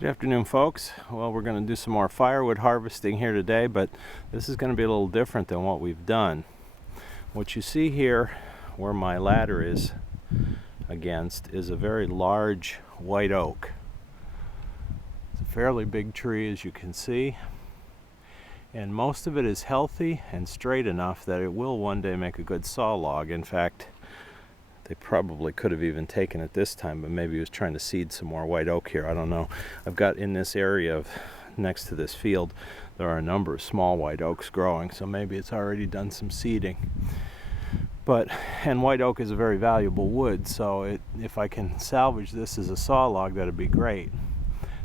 Good afternoon, folks. Well, we're going to do some more firewood harvesting here today, but this is going to be a little different than what we've done. What you see here, where my ladder is against, is a very large white oak. It's a fairly big tree, as you can see, and most of it is healthy and straight enough that it will one day make a good saw log. In fact, they probably could have even taken it this time, but maybe he was trying to seed some more white oak here. I don't know. I've got in this area next to this field, there are a number of small white oaks growing, so maybe it's already done some seeding. And white oak is a very valuable wood, so if I can salvage this as a saw log, that'd be great.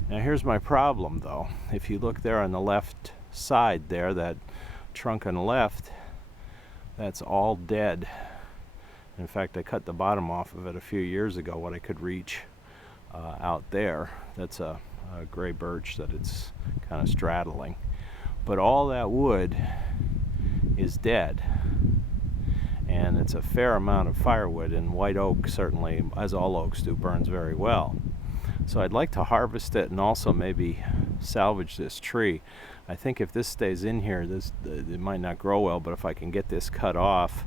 Now here's my problem, though. If you look there on the left side there, that trunk on the left, that's all dead. In fact, I cut the bottom off of it a few years ago, what I could reach out there. That's a gray birch that it's kind of straddling. But all that wood is dead. And it's a fair amount of firewood, and white oak certainly, as all oaks do, burns very well. So I'd like to harvest it and also maybe salvage this tree. I think if this stays in here, it might not grow well, but if I can get this cut off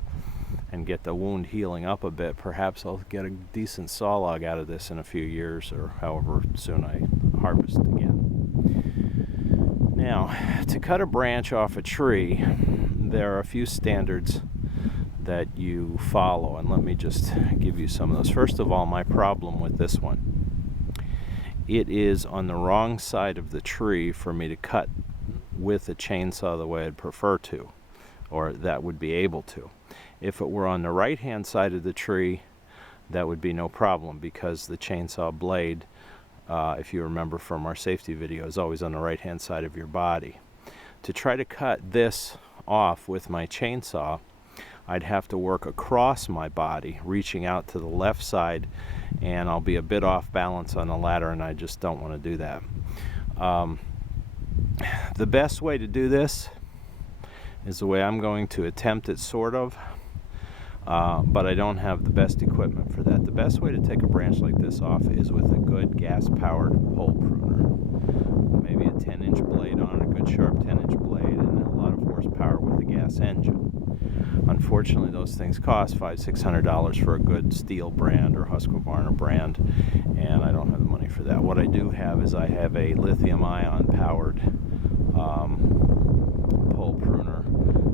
and get the wound healing up a bit, perhaps I'll get a decent saw log out of this in a few years, or however soon I harvest again. Now, to cut a branch off a tree, there are a few standards that you follow, and let me just give you some of those. First of all, my problem with this one: it is on the wrong side of the tree for me to cut with a chainsaw the way I'd prefer to, or that would be able to. If it were on the right hand side of the tree, that would be no problem, because the chainsaw blade, if you remember from our safety video, is always on the right hand side of your body. To try to cut this off with my chainsaw, I'd have to work across my body, reaching out to the left side, and I'll be a bit off balance on the ladder, and I just don't want to do that. The best way to do this is the way I'm going to attempt it, sort of. But I don't have the best equipment for that. The best way to take a branch like this off is with a good gas-powered pole pruner. Maybe a 10-inch blade on it, a good sharp 10-inch blade, and a lot of horsepower with a gas engine. Unfortunately, those things cost $500–600 for a good Stihl brand or Husqvarna brand, and I don't have the money for that. What I do have is I have a lithium-ion powered pole pruner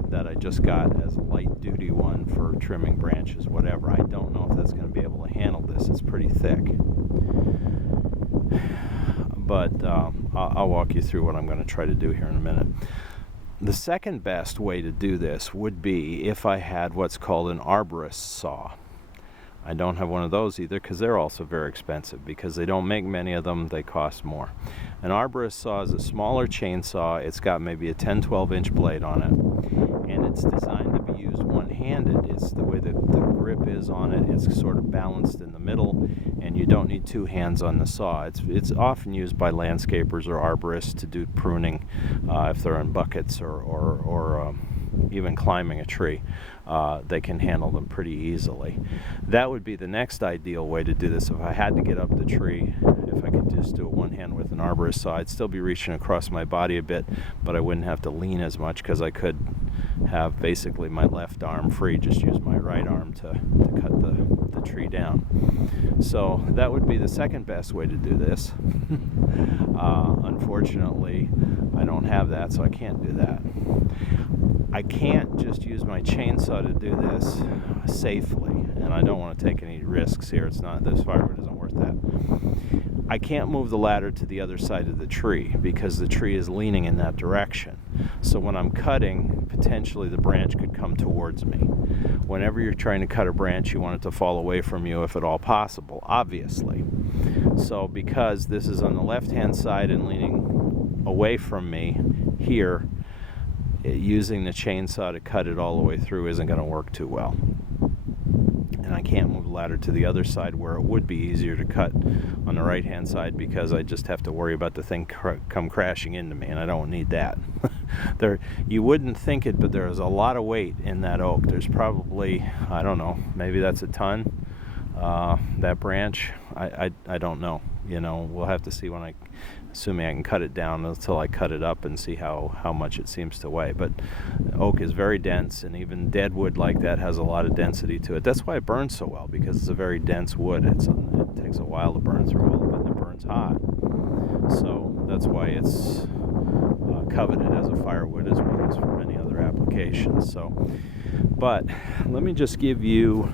that I just got as a light-duty one for trimming branches, whatever. I don't know if that's going to be able to handle this. It's pretty thick. But I'll walk you through what I'm going to try to do here in a minute. The second best way to do this would be if I had what's called an arborist saw. I don't have one of those either, because they're also very expensive, because they don't make many of them. They cost more. An arborist saw is a smaller chainsaw. It's got maybe a 10–12-inch blade on it, and it's designed to be used one-handed. It's the way that the grip is on it. It's sort of balanced in the middle, and you don't need two hands on the saw. It's often used by landscapers or arborists to do pruning if they're in buckets or even climbing a tree. They can handle them pretty easily. That would be the next ideal way to do this. If I had to get up the tree, if I could just do it one hand with an arborist saw, I'd still be reaching across my body a bit, but I wouldn't have to lean as much, because I could have basically my left arm free, just use my right arm to cut the tree down. So that would be the second best way to do this. Unfortunately, I don't have that, so I can't do that. I can't just use my chainsaw to do this safely, and I don't want to take any risks here. This firewood isn't worth that. I can't move the ladder to the other side of the tree, because the tree is leaning in that direction. So when I'm cutting, potentially the branch could come towards me. Whenever you're trying to cut a branch, you want it to fall away from you if at all possible, obviously. So because this is on the left-hand side and leaning away from me here, using the chainsaw to cut it all the way through isn't going to work too well. And I can't move the ladder to the other side, where it would be easier to cut on the right hand side, because I just have to worry about the thing come crashing into me, and I don't need that. You wouldn't think it, but there is a lot of weight in that oak. There's probably, I don't know, maybe that's a ton. That branch, I don't know, you know, we'll have to see when assuming I can cut it down until I cut it up and see how much it seems to weigh. But oak is very dense, and even dead wood like that has a lot of density to it. That's why it burns so well, because it's a very dense wood. It takes a while to burn through all of it, and it burns hot. So that's why it's coveted as a firewood as well as for many other applications. So, but let me just give you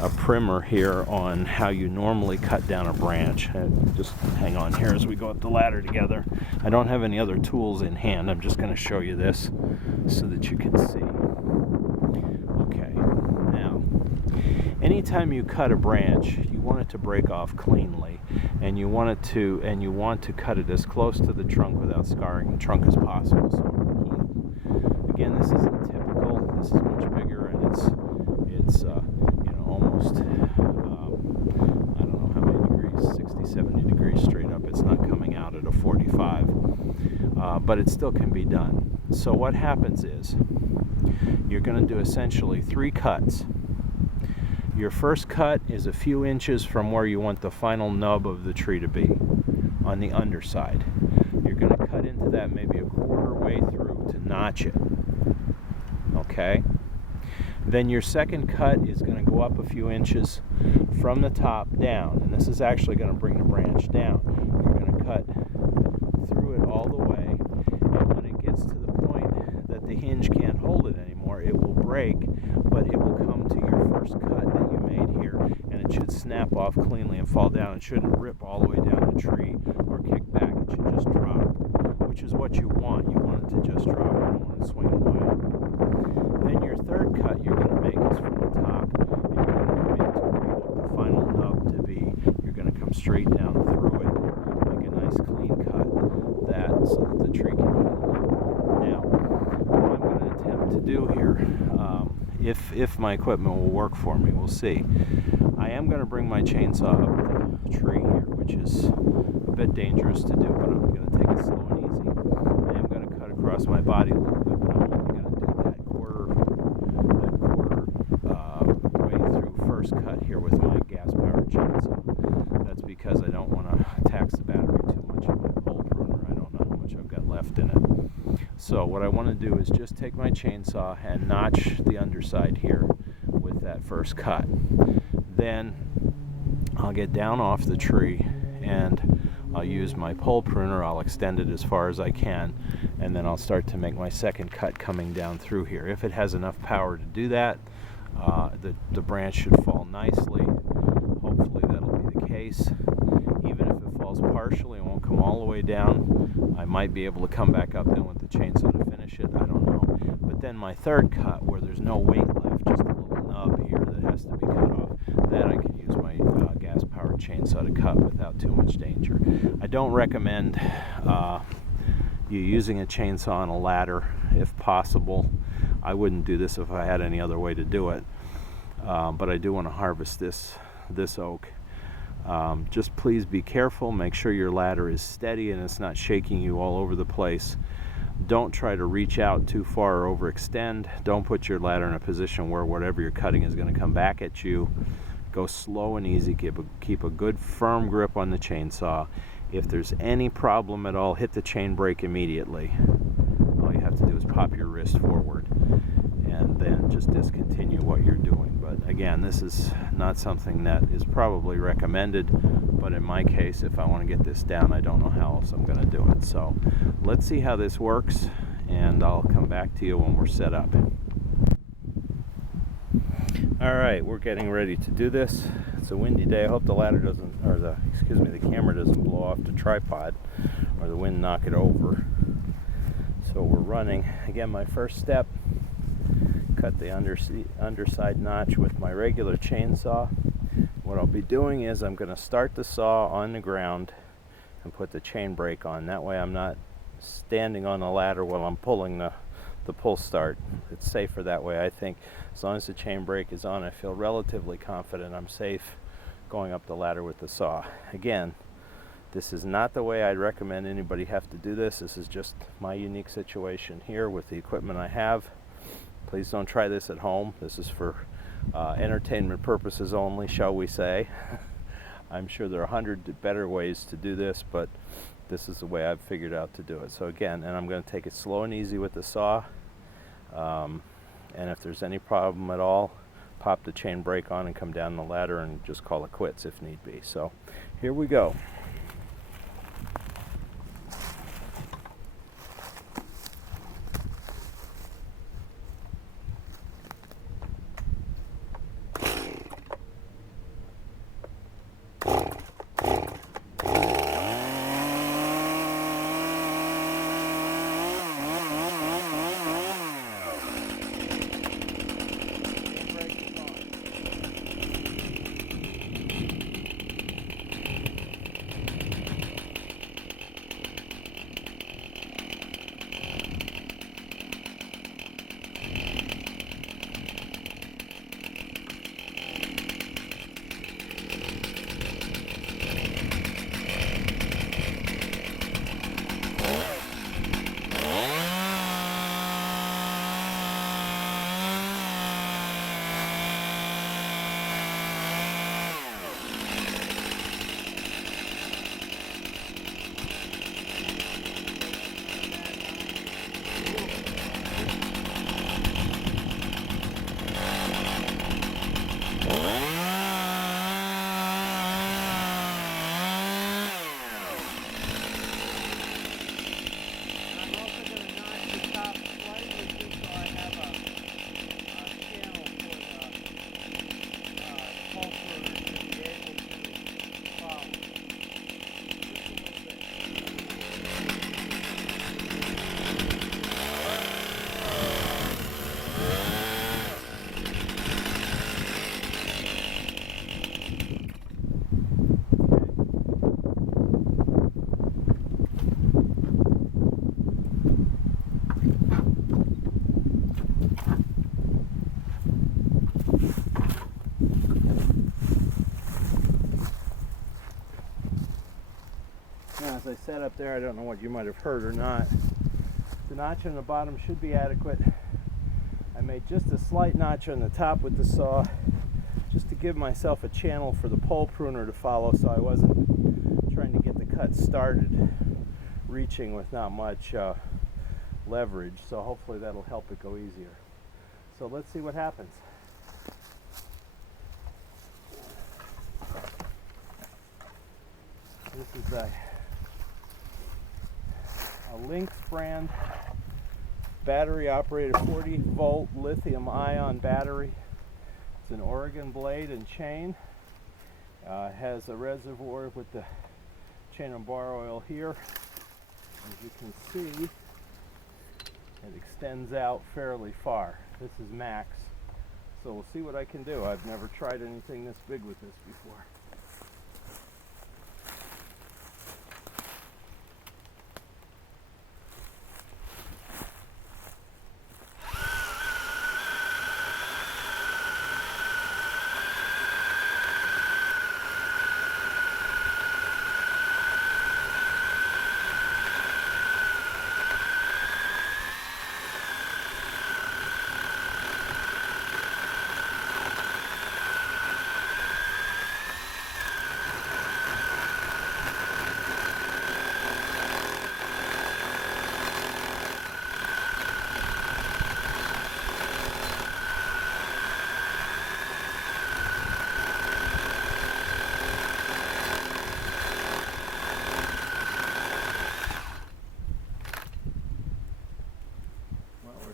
a primer here on how you normally cut down a branch. Just hang on here as we go up the ladder together. I don't have any other tools in hand. I'm just going to show you this so that you can see. Okay, now anytime you cut a branch, you want it to break off cleanly, and you want to cut it as close to the trunk without scarring the trunk as possible, so it will heal. Again, this isn't typical. This is much bigger, and it's almost I don't know how many degrees, 60, 70 degrees straight up. It's not coming out at a 45, but it still can be done. So what happens is you're going to do essentially 3 cuts. Your first cut is a few inches from where you want the final nub of the tree to be on the underside. You're going to cut into that maybe a quarter way through to notch it. Okay? Then your second cut is going to go up a few inches from the top down, and this is actually going to bring the branch down. You're going to cut through it all the way, and when it gets to the point that the hinge can't hold it anymore, it will break, but it will come to your first cut that you made here, and it should snap off cleanly and fall down. It shouldn't rip all the way down the tree or kick back. It should just drop, which is what you want. You want it to just drop. You don't want it swinging wild. Then your third cut you're going to make is from the top, and you're going to come into where you want the final nub to be. You're going to come straight down through it, make a nice clean cut, so that the tree can heal up. Now, what I'm going to attempt to do here, if my equipment will work for me, we'll see. I am going to bring my chainsaw up the tree here, which is a bit dangerous to do, but I'm going to take it slow and easy. I am going to cut across my body a little bit, but I'm only going to do that quarter way through first cut here with my gas-powered chainsaw. That's because I don't want to tax the battery too much in my pole pruner. I don't know how much I've got left in it. So what I want to do is just take my chainsaw and notch the underside here with that first cut. Then I'll get down off the tree and I'll use my pole pruner. I'll extend it as far as I can, and then I'll start to make my second cut coming down through here. If it has enough power to do that, the branch should fall nicely. Hopefully that'll be the case. Even if it falls partially and won't come all the way down, I might be able to come back up then with the chainsaw to finish it. I don't know. But then my third cut, where there's no weight left, just a little nub here that has to be cut off, that I can use my gas-powered chainsaw to cut without too much danger. I don't recommend you using a chainsaw on a ladder if possible. I wouldn't do this if I had any other way to do it, but I do want to harvest this oak. Just please be careful. Make sure your ladder is steady and it's not shaking you all over the place. Don't try to reach out too far or overextend. Don't put your ladder in a position where whatever you're cutting is going to come back at you. Go slow and easy. Keep a good firm grip on the chainsaw. If there's any problem at all, hit the chain brake immediately. All you have to do is pop your wrist forward and then just discontinue what you're doing. But again, this is not something that is probably recommended, but in my case, if I want to get this down, I don't know how else I'm going to do it. So let's see how this works, and I'll come back to you when we're set up. All right, we're getting ready to do this. It's a windy day. I hope the ladder doesn't, or the camera doesn't blow off the tripod or the wind knock it over. So we're running. Again, my first step, cut the underside notch with my regular chainsaw. What I'll be doing is I'm going to start the saw on the ground and put the chain brake on. That way I'm not standing on the ladder while I'm pulling the pull start. It's safer that way, I think. As long as the chain brake is on, I feel relatively confident I'm safe going up the ladder with the saw. Again, this is not the way I'd recommend anybody have to do this. This is just my unique situation here with the equipment I have. Please don't try this at home. This is for entertainment purposes only, shall we say. I'm sure there are 100 better ways to do this, but this is the way I've figured out to do it. So again, and I'm going to take it slow and easy with the saw. And if there's any problem at all, pop the chain brake on and come down the ladder and just call it quits if need be. So here we go. As I said up there, I don't know what you might have heard or not. The notch on the bottom should be adequate. I made just a slight notch on the top with the saw, just to give myself a channel for the pole pruner to follow, so I wasn't trying to get the cut started reaching with not much leverage. So hopefully that'll help it go easier. So let's see what happens. This is a Lynx brand battery operated 40-volt lithium ion battery. It's an Oregon blade and chain. Has a reservoir with the chain and bar oil here. As you can see, it extends out fairly far. This is max, so we'll see what I can do. I've never tried anything this big with this before.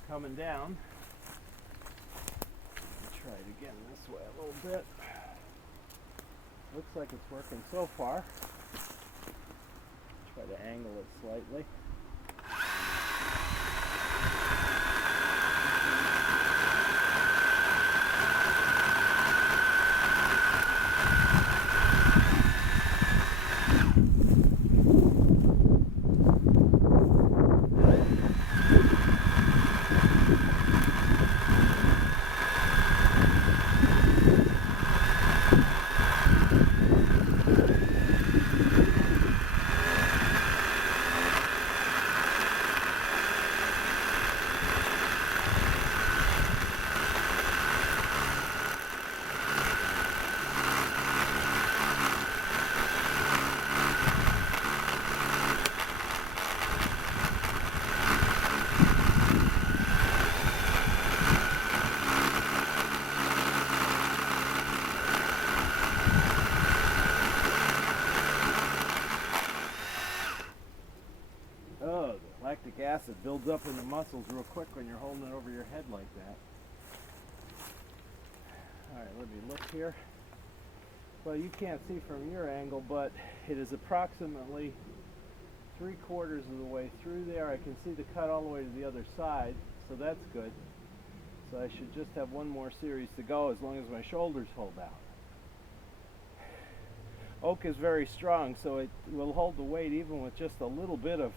Coming down. Let's try it again this way a little bit. Looks like it's working so far. Try to angle it slightly. acid builds up in the muscles real quick when you're holding it over your head like that. Alright, let me look here. Well, you can't see from your angle, but it is approximately 3/4 of the way through there. I can see the cut all the way to the other side, so that's good. So I should just have one more series to go as long as my shoulders hold out. Oak is very strong, so it will hold the weight even with just a little bit of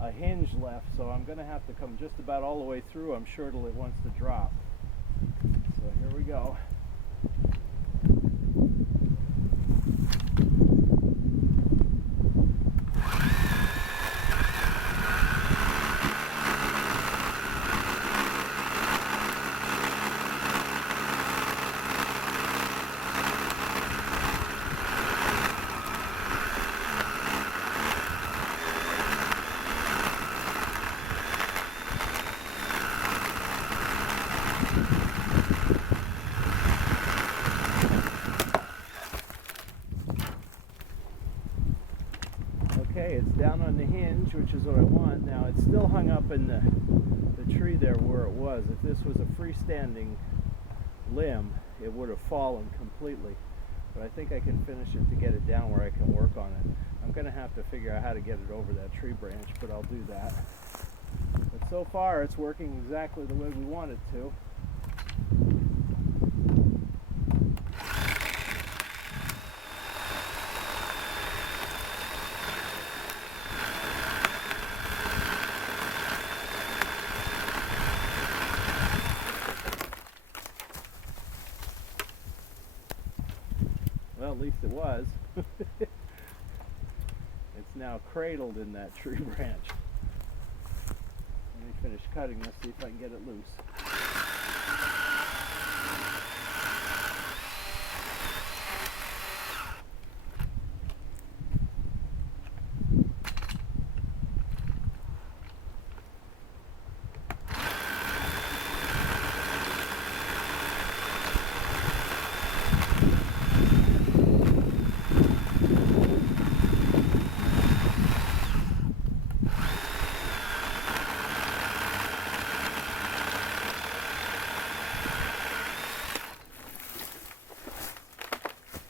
a hinge left, so I'm going to have to come just about all the way through, I'm sure, till it wants to drop. So here we go. Okay, it's down on the hinge, which is what I want. Now it's still hung up in the tree there where it was. If this was a freestanding limb, it would have fallen completely. But I think I can finish it to get it down where I can work on it. I'm going to have to figure out how to get it over that tree branch, but I'll do that. But so far it's working exactly the way we want it to. Well, at least it was. It's now cradled in that tree branch. Let me finish cutting this, see if I can get it loose.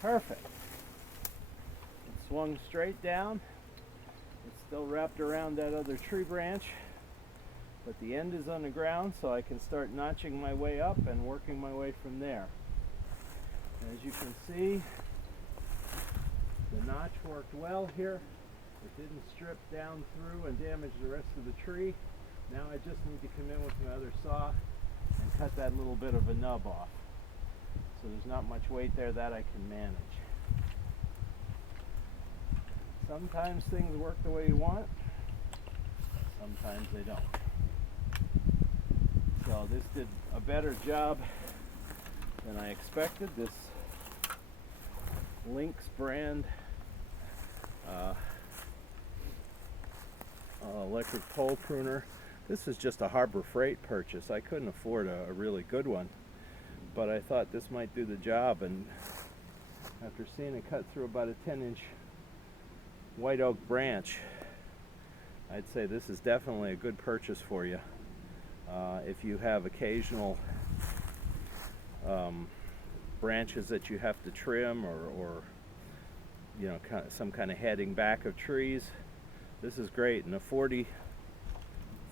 Perfect. It swung straight down. It's still wrapped around that other tree branch, but the end is on the ground, so I can start notching my way up and working my way from there. As you can see, the notch worked well here. It didn't strip down through and damage the rest of the tree. Now I just need to come in with my other saw and cut that little bit of a nub off. So there's not much weight there that I can manage. Sometimes things work the way you want, sometimes they don't. So this did a better job than I expected. This Lynx brand electric pole pruner. This is just a Harbor Freight purchase. I couldn't afford a really good one, but I thought this might do the job, and after seeing it cut through about a 10-inch white oak branch, I'd say this is definitely a good purchase for you. If you have occasional branches that you have to trim, or you know, some kind of heading back of trees, this is great. And a 40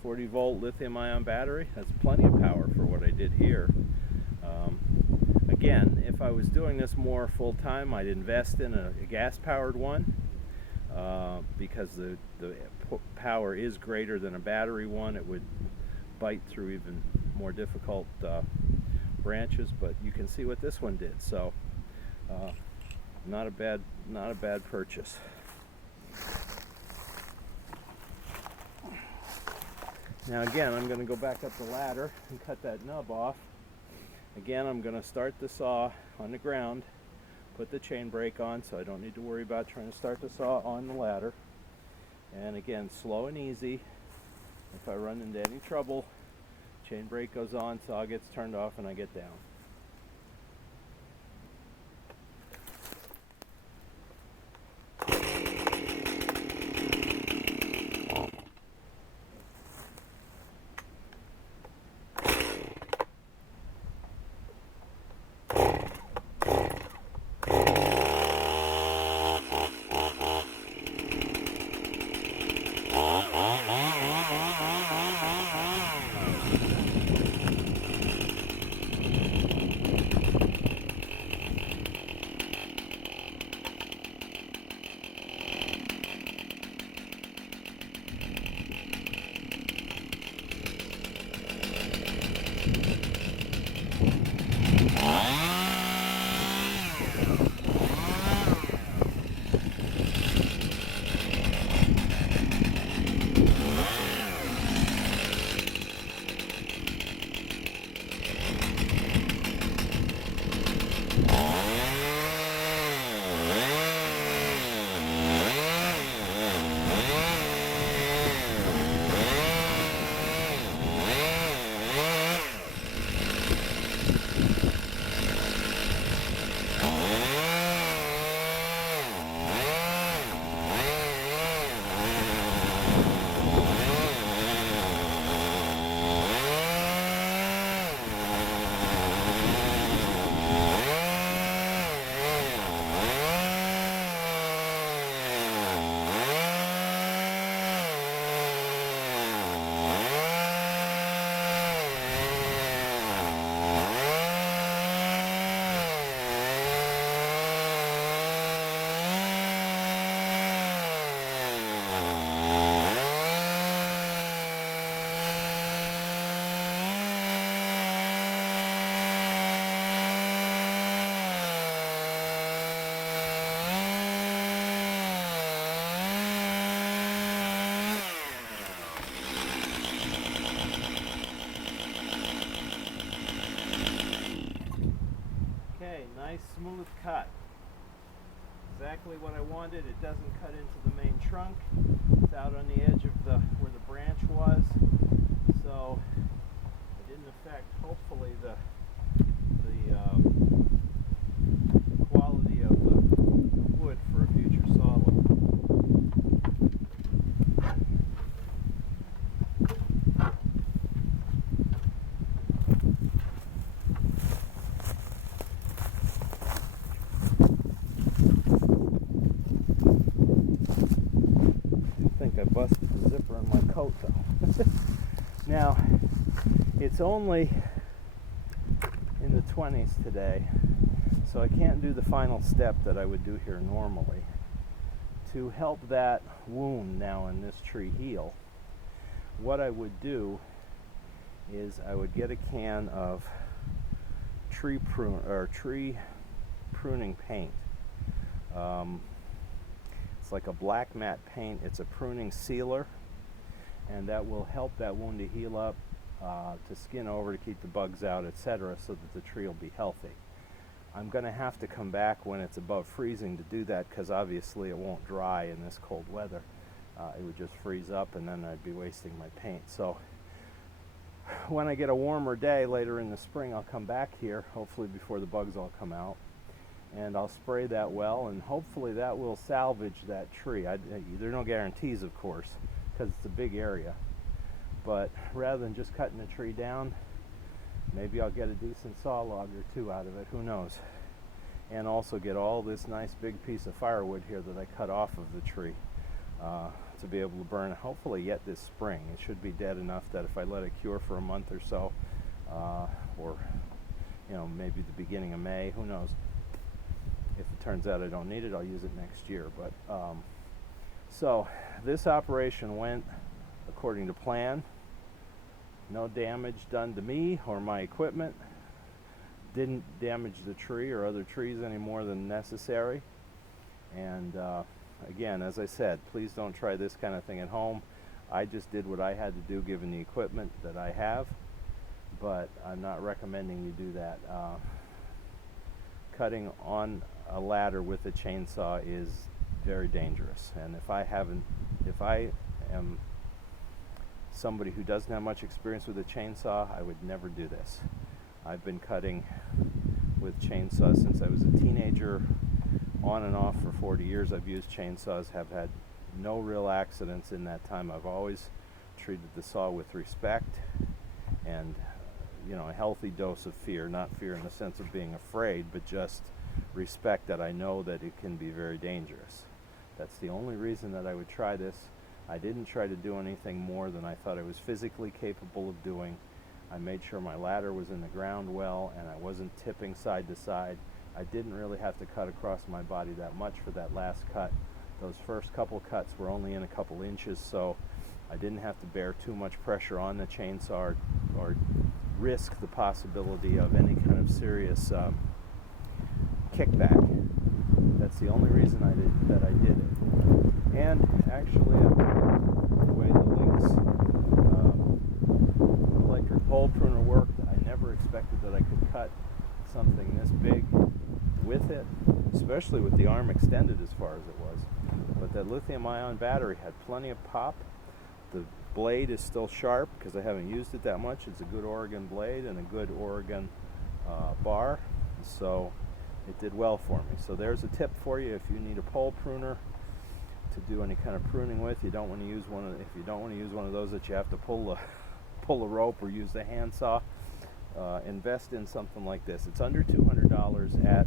volt lithium ion battery, that's plenty of power for what I did here. Again, if I was doing this more full time, I'd invest in a gas powered one, because the power is greater than a battery one. It would bite through even more difficult branches, but you can see what this one did. So not a bad purchase. Now again, I'm going to go back up the ladder and cut that nub off. Again, I'm going to start the saw on the ground, put the chain brake on, so I don't need to worry about trying to start the saw on the ladder. And again, slow and easy. If I run into any trouble, chain brake goes on, saw gets turned off, and I get down. nice smooth cut. Exactly what I wanted. It doesn't cut into the main trunk. It's out on the edge of where the branch was, so it didn't affect, hopefully, the quality of the wood for a future saw load. I busted the zipper on my coat though. Now, it's only in the 20s today, so I can't do the final step that I would do here normally. To help that wound now in this tree heal, what I would do is I would get a can of tree pruning paint. It's like a black matte paint. It's a pruning sealer, and that will help that wound to heal up, to skin over, to keep the bugs out, etc., so that the tree will be healthy. I'm going to have to come back when it's above freezing to do that, because obviously it won't dry in this cold weather. It would just freeze up, and then I'd be wasting my paint. So when I get a warmer day later in the spring, I'll come back here, hopefully before the bugs all come out, and I'll spray that well, and hopefully that will salvage that tree. There are no guarantees, of course, because it's a big area. But rather than just cutting the tree down, maybe I'll get a decent saw log or two out of it, who knows. And also get all this nice big piece of firewood here that I cut off of the tree to be able to burn, hopefully yet this spring. It should be dead enough that if I let it cure for a month or so, or maybe the beginning of May, who knows. If it turns out I don't need it, I'll use it next year. But so this operation went according to plan. No damage done to me or my equipment. Didn't damage the tree or other trees any more than necessary. And again, as I said, please don't try this kind of thing at home. I just did what I had to do given the equipment that I have, but I'm not recommending you do that. Cutting on a ladder with a chainsaw is very dangerous, and if I am somebody who doesn't have much experience with a chainsaw, I would never do this. I've been cutting with chainsaws since I was a teenager, on and off for 40 years. I've used chainsaws, have had no real accidents in that time. I've always treated the saw with respect and a healthy dose of fear, not fear in the sense of being afraid, but just respect that I know that it can be very dangerous. That's the only reason that I would try this. I didn't try to do anything more than I thought I was physically capable of doing. I made sure my ladder was in the ground well, and I wasn't tipping side to side. I didn't really have to cut across my body that much for that last cut. Those first couple cuts were only in a couple inches, so I didn't have to bear too much pressure on the chainsaw or risk the possibility of any kind of serious kickback. That's the only reason I did it. And actually, the way the Lynx electric pole pruner worked, I never expected that I could cut something this big with it, especially with the arm extended as far as it was. But that lithium-ion battery had plenty of pop. The blade is still sharp because I haven't used it that much. It's a good Oregon blade and a good Oregon bar, so it did well for me. So there's a tip for you if you need a pole pruner to do any kind of pruning with. If you don't want to use one of those that you have to pull a rope or use the handsaw, invest in something like this. It's under $200 at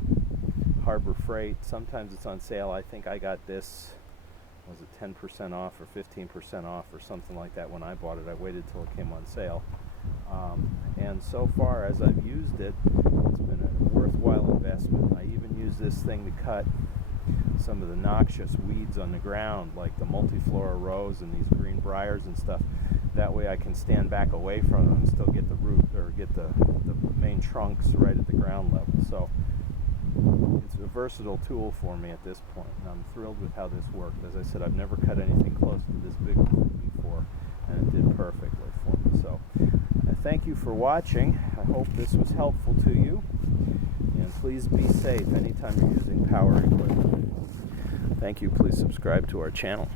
Harbor Freight. Sometimes it's on sale. I think I got this, was it 10% off or 15% off or something like that when I bought it. I waited till it came on sale. And so far as I've used it, it's been a worthwhile investment. I even use this thing to cut some of the noxious weeds on the ground, like the multiflora rose and these green briars and stuff. That way I can stand back away from them and still get the root or get the main trunks right at the ground level. So it's a versatile tool for me at this point, and I'm thrilled with how this worked. As I said, I've never cut anything close to this big before, and it did perfectly for me. So thank you for watching. I hope this was helpful to you, and please please be safe anytime you're using power equipment. Thank you. Please subscribe to our channel.